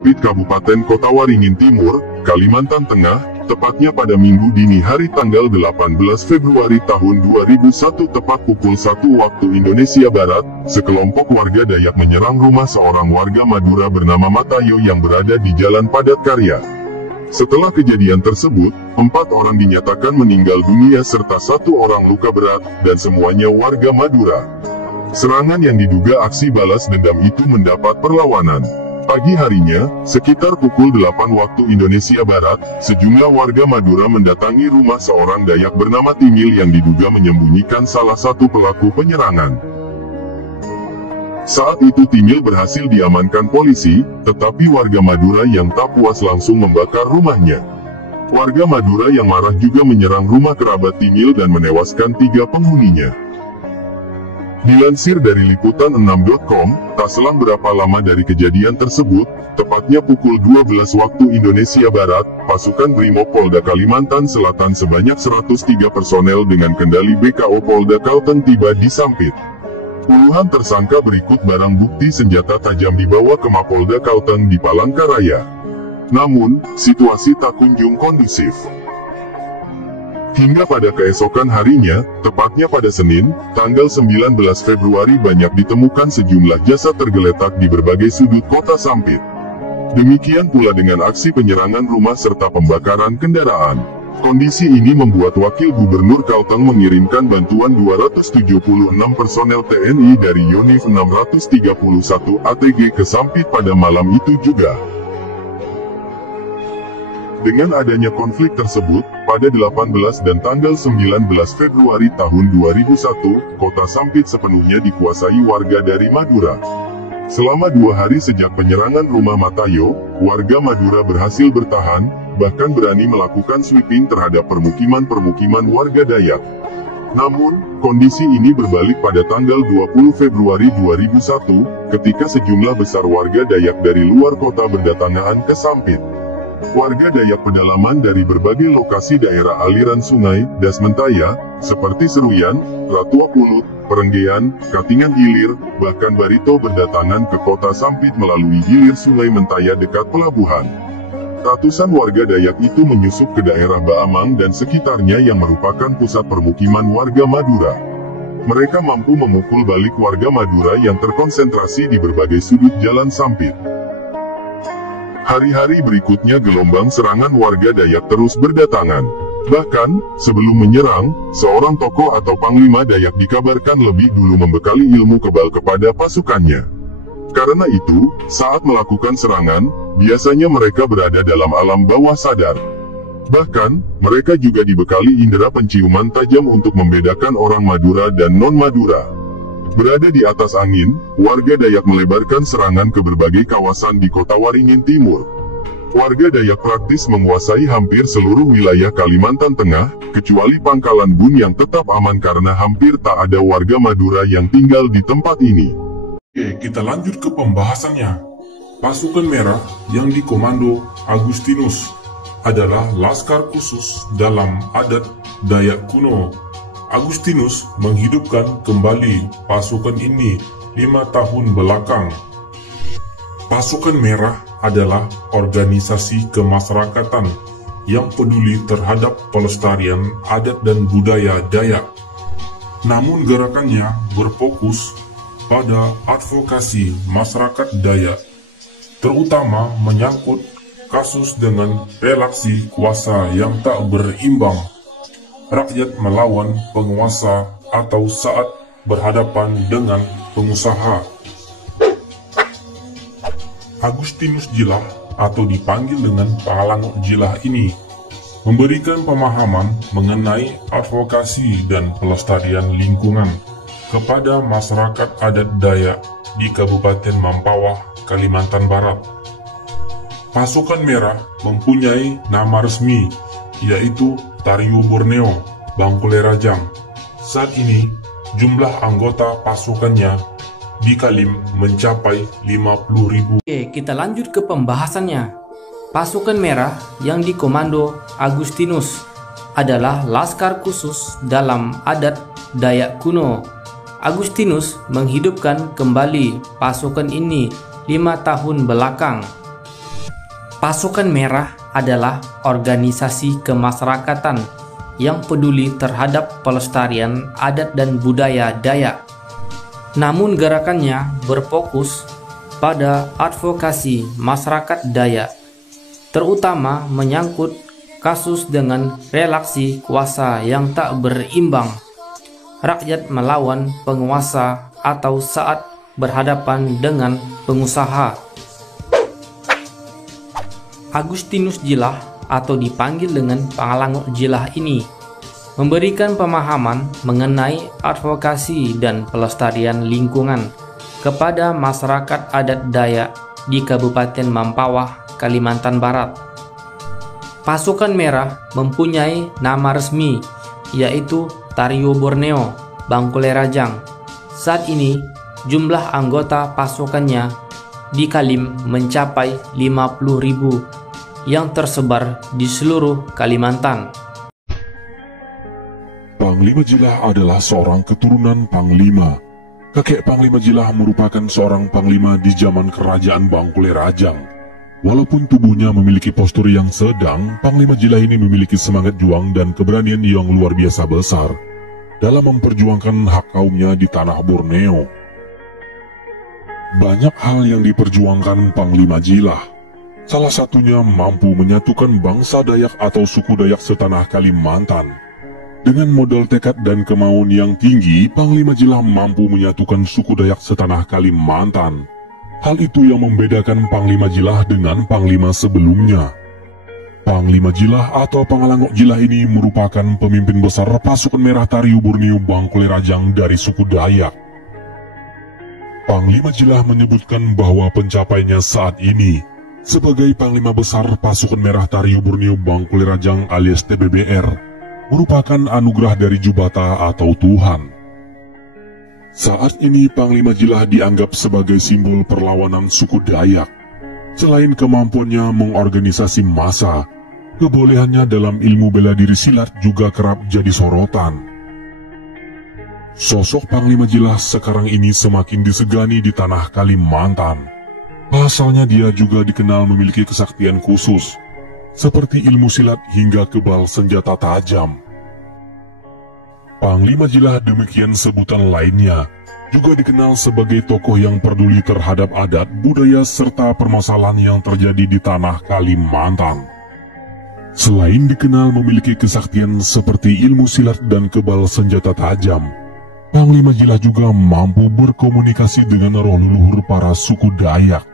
Kabupaten Kota Waringin Timur, Kalimantan Tengah, tepatnya pada Minggu dini hari tanggal 18 Februari tahun 2001 tepat pukul 1 waktu Indonesia Barat, sekelompok warga Dayak menyerang rumah seorang warga Madura bernama Matayo yang berada di Jalan Padat Karya. Setelah kejadian tersebut, 4 orang dinyatakan meninggal dunia serta 1 orang luka berat, dan semuanya warga Madura. Serangan yang diduga aksi balas dendam itu mendapat perlawanan. Pagi harinya, sekitar pukul 8 waktu Indonesia Barat, sejumlah warga Madura mendatangi rumah seorang Dayak bernama Timil yang diduga menyembunyikan salah satu pelaku penyerangan. Saat itu Timil berhasil diamankan polisi, tetapi warga Madura yang tak puas langsung membakar rumahnya. Warga Madura yang marah juga menyerang rumah kerabat Timil dan menewaskan 3 penghuninya. Dilansir dari liputan6.com, tak selang berapa lama dari kejadian tersebut, tepatnya pukul 12 waktu Indonesia Barat, pasukan Brimob Polda Kalimantan Selatan sebanyak 103 personel dengan kendali BKO Polda Kalteng tiba di Sampit. Puluhan tersangka berikut barang bukti senjata tajam dibawa ke Mapolda Kalteng di Palangkaraya. Namun, situasi tak kunjung kondusif. Hingga pada keesokan harinya, tepatnya pada Senin, tanggal 19 Februari banyak ditemukan sejumlah jasad tergeletak di berbagai sudut kota Sampit. Demikian pula dengan aksi penyerangan rumah serta pembakaran kendaraan. Kondisi ini membuat Wakil Gubernur Kalteng mengirimkan bantuan 276 personel TNI dari Yonif 631 ATG ke Sampit pada malam itu juga. Dengan adanya konflik tersebut, pada 18 dan tanggal 19 Februari tahun 2001, kota Sampit sepenuhnya dikuasai warga dari Madura. Selama 2 hari sejak penyerangan rumah Matayo, warga Madura berhasil bertahan, bahkan berani melakukan sweeping terhadap permukiman-permukiman warga Dayak. Namun, kondisi ini berbalik pada tanggal 20 Februari 2001, ketika sejumlah besar warga Dayak dari luar kota berdatangan ke Sampit. Warga Dayak pedalaman dari berbagai lokasi daerah aliran sungai, Dasmentaya, seperti Seruyan, Ratua Pulut, Perenggean, Katingan Hilir, bahkan Barito berdatangan ke kota Sampit melalui hilir sungai Mentaya dekat pelabuhan. Ratusan warga Dayak itu menyusup ke daerah Baamang dan sekitarnya yang merupakan pusat permukiman warga Madura. Mereka mampu memukul balik warga Madura yang terkonsentrasi di berbagai sudut jalan Sampit. Hari-hari berikutnya gelombang serangan warga Dayak terus berdatangan. Bahkan, sebelum menyerang, seorang tokoh atau panglima Dayak dikabarkan lebih dulu membekali ilmu kebal kepada pasukannya. Karena itu, saat melakukan serangan, biasanya mereka berada dalam alam bawah sadar. Bahkan, mereka juga dibekali indera penciuman tajam untuk membedakan orang Madura dan non-Madura. Berada di atas angin, warga Dayak melebarkan serangan ke berbagai kawasan di kota Waringin Timur. Warga Dayak praktis menguasai hampir seluruh wilayah Kalimantan Tengah, kecuali Pangkalan Bun yang tetap aman karena hampir tak ada warga Madura yang tinggal di tempat ini. Oke, kita lanjut ke pembahasannya. Pasukan Merah yang dikomando Agustinus adalah laskar khusus dalam adat Dayak kuno. Agustinus menghidupkan kembali pasukan ini 5 tahun belakang. Pasukan Merah adalah organisasi kemasyarakatan yang peduli terhadap pelestarian adat dan budaya Dayak. Namun gerakannya berfokus pada advokasi masyarakat Dayak, terutama menyangkut kasus dengan relasi kuasa yang tak berimbang, rakyat melawan penguasa, atau saat berhadapan dengan pengusaha. Agustinus Jilah atau dipanggil dengan Palangok Jilah ini memberikan pemahaman mengenai advokasi dan pelestarian lingkungan kepada masyarakat adat Dayak di Kabupaten Mempawah, Kalimantan Barat. Pasukan Merah mempunyai nama resmi, yaitu Tariu Borneo, Bangkule Rajang. Saat ini, jumlah anggota pasukannya di Kalim mencapai 50.000. Oke, kita lanjut ke pembahasannya. Pasukan Merah yang dikomando Agustinus adalah laskar khusus dalam adat Dayak kuno. Agustinus menghidupkan kembali pasukan ini 5 tahun belakang. Pasukan Merah adalah organisasi kemasyarakatan yang peduli terhadap pelestarian adat dan budaya Dayak. Namun gerakannya berfokus pada advokasi masyarakat Dayak, terutama menyangkut kasus dengan relasi kuasa yang tak berimbang, rakyat melawan penguasa atau saat berhadapan dengan pengusaha. Agustinus Jilah atau dipanggil dengan Panglangok Jilah ini memberikan pemahaman mengenai advokasi dan pelestarian lingkungan kepada masyarakat adat Dayak di Kabupaten Mempawah, Kalimantan Barat. Pasukan Merah mempunyai nama resmi, yaitu Tariu Borneo Bangkulerajang. Saat ini jumlah anggota pasukannya di Kalim mencapai 50.000 yang tersebar di seluruh Kalimantan. Panglima Jilah adalah seorang keturunan Panglima. Kakek Panglima Jilah merupakan seorang Panglima di zaman Kerajaan Bangkulerajang. Walaupun tubuhnya memiliki postur yang sedang, Panglima Jilah ini memiliki semangat juang dan keberanian yang luar biasa besar dalam memperjuangkan hak kaumnya di tanah Borneo. Banyak hal yang diperjuangkan Panglima Jilah. Salah satunya mampu menyatukan bangsa Dayak atau suku Dayak setanah Kalimantan. Dengan modal tekad dan kemauan yang tinggi, Panglima Jilah mampu menyatukan suku Dayak setanah Kalimantan. Hal itu yang membedakan Panglima Jilah dengan Panglima sebelumnya. Panglima Jilah atau Panglangok Jilah ini merupakan pemimpin besar pasukan Merah Tariu Borneo Bangkulerajang dari suku Dayak. Panglima Jilah menyebutkan bahwa pencapaiannya saat ini sebagai Panglima Besar Pasukan Merah Tariu Borneo Bangkulerajang alias TBBR merupakan anugerah dari Jubata atau Tuhan. Saat ini Panglima Jilah dianggap sebagai simbol perlawanan suku Dayak. Selain kemampuannya mengorganisasi massa, kebolehannya dalam ilmu bela diri silat juga kerap jadi sorotan. Sosok Panglima Jilah sekarang ini semakin disegani di tanah Kalimantan. Pasalnya dia juga dikenal memiliki kesaktian khusus, seperti ilmu silat hingga kebal senjata tajam. Panglima Jilah, demikian sebutan lainnya, juga dikenal sebagai tokoh yang peduli terhadap adat, budaya, serta permasalahan yang terjadi di tanah Kalimantan. Selain dikenal memiliki kesaktian seperti ilmu silat dan kebal senjata tajam, Panglima Jilah juga mampu berkomunikasi dengan roh leluhur para suku Dayak.